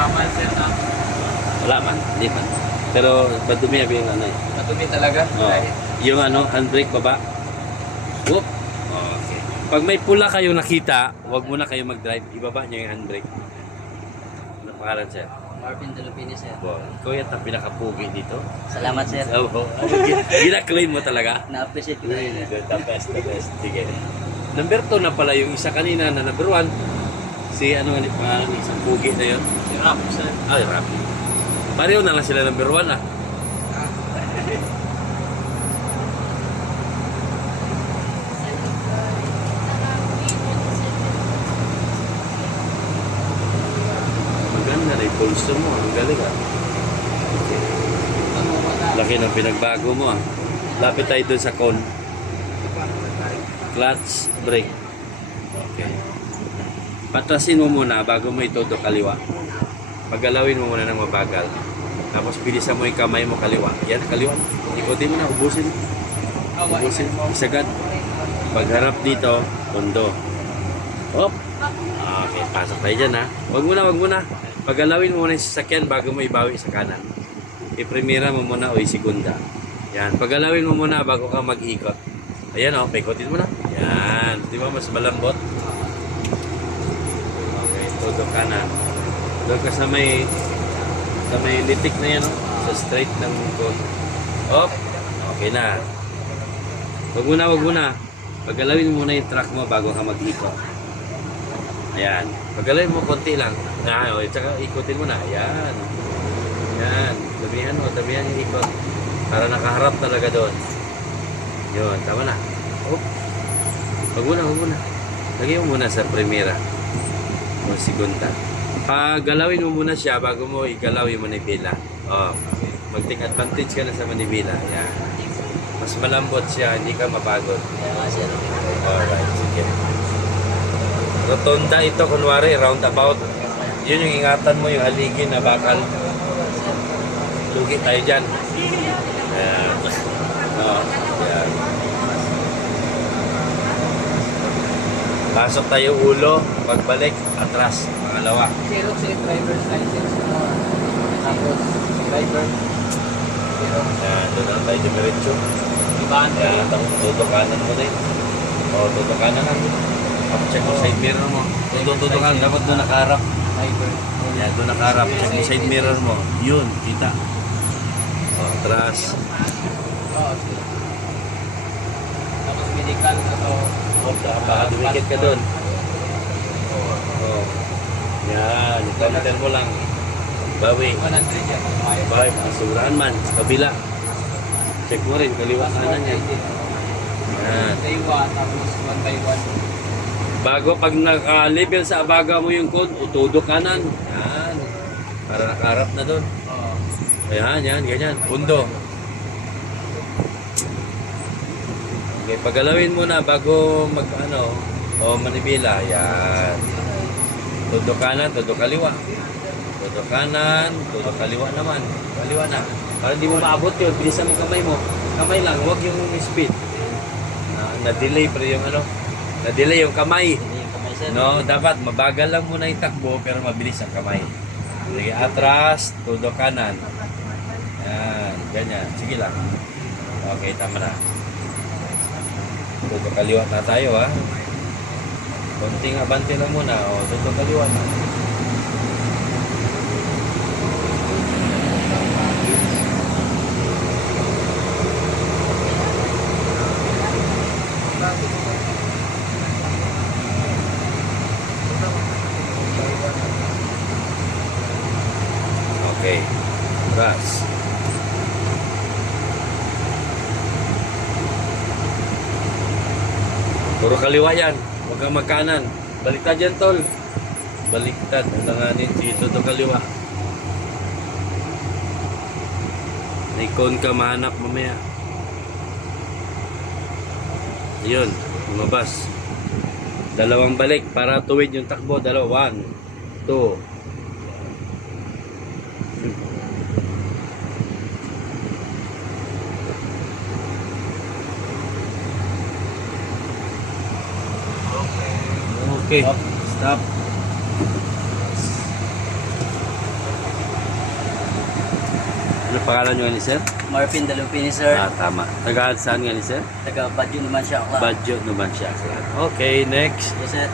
Makamal sir na. Wala man, hindi man. Pero madumi yung ano eh. Madumi talaga. Oh. Yung ano, handbrake baba. Whoop. Okay. Pag may pula kayong nakita, huwag muna kayo mag-drive. Ibaba niyo yung handbrake. Ano pangalan sir? Marvin Delupini sir. Wow. Ikaw yata pinakapugi dito. Salamat sir. Oh, gina-claim mo talaga. Na-appreciate ko na yun. The best, the best. Sige. Number 2 na pala yung isa kanina na number 1. Si ano nga pangalan ng isang pugi na yun? Si Rap sir. Ay, Rapi. Pareho na lang sila number 1 ah. Maganda na yung pulso mo. Ang galing ah. Laki ng pinagbago mo ah. Lapit tayo dun sa con. Clutch, brake. Okay. Patrasin mo muna bago mo itodo kaliwa. Pagalawin mo muna ng mabagal. Tapos bilisan mo yung kamay mo kaliwa. Yan, kaliwa. Ikutin mo na, ubusin. Ubusin. Isagad. Pagharap dito, tondo. Hop. Okay, pasok tayo dyan ha. Wag muna. Pagalawin mo muna yung sasakyan bago mo ibawi sa kanan. I-primera mo muna o i-segunda. Yan, pagalawin mo muna bago ka mag-ikot. Ayan o, paikotin mo na. Yan, di ba mas malambot? Okay, todo kanan. Doon ka sa may litik na yan, sa straight ng cone. Hop! Okay na. Wag muna. Pagalawin mo muna yung track mo bago ka mag-ikot. Ayan. Pagalawin mo konti lang. Okay, tsaka ikutin mo na. Ayan. Ayan. Damihan yung ikot. Para nakaharap talaga doon. Yun, tama na. Hop! Wag muna. Lagyan mo muna sa primera. O segunda. Pagalawin mo muna siya bago mo igalaw yung manibela. Oh, mag-take advantage ka na sa manibela. Yan. Mas malambot siya, hindi ka mapagod. Alright, sige. Rotonda ito, kunwari, roundabout. Yun yung ingatan mo, yung haligin na bakal. Lugi tayo dyan. Yan. Oh, yan. Pasok tayo ulo, pagbalik, atras, pangalawa. Xerox yung driver's license mo. Tapos driver. Xerox. Yan, doon lang tayo dumiretso. Ibaan tayo. Yan, tuto kanan mo din. O, tuto kanan lang. Check mo side mirror mo. Tuto kanan, dapat doon nakaharap. Driver. Yan, doon nakaharap. Check mo side mirror mo. Yun, kita. O, atras. Oo, sir. Tapos medical na to. O, baka dumikit ka doon. O. Yan, i-counter mo lang. Bawi. 100 yan. Bawi, asurahan man. Sa kabila. Check mo rin, kaliwa kanan yan. Yan. Day 1, tapos 1 by 1. Bago pag naka-level sa abaga mo yung code, utudo kanan. Yan. Para nakaharap na doon. Oo. Ayan, ganyan. Pundo. Okay, pagalawin mo na bago manibila. Yan. Tudo kanan, tudo kaliwa. Tudo kanan, tudo kaliwa naman. Kaliwa na. Para hindi mo maabot yun, bilisan mo kamay mo. Kamay lang, huwag yung speed. Na-delay pa yung na-delay yung kamay. Hindi yung kamay sir. No, dapat mabagal lang muna yung takbo pero mabilis ang kamay. Sige, atras, tudo kanan. Yan, ganyan. Sige lang. Okay, tama na. Tudo kaliwa na tayo ha. Konting abante lang muna. O, tudo kaliwa na. Okay. Atras. Puro kaliwa yan. Huwag kang magkanan. Baliktad yan, tol. Baliktad. Alanganin dito to kaliwa. Icon ka mahanap mamaya. Yun. Lumabas. Dalawang balik para tuwid yung takbo. Dalawa. 1, 2. Okay, stop. Ano pangalan nyo nga ni sir? Marvin Dalupini, sir. Ah, tama. Taga saan nga ni sir? Taga Badyo naman siya, Aklan. Badyo naman siya. Okay, next. Yes, sir.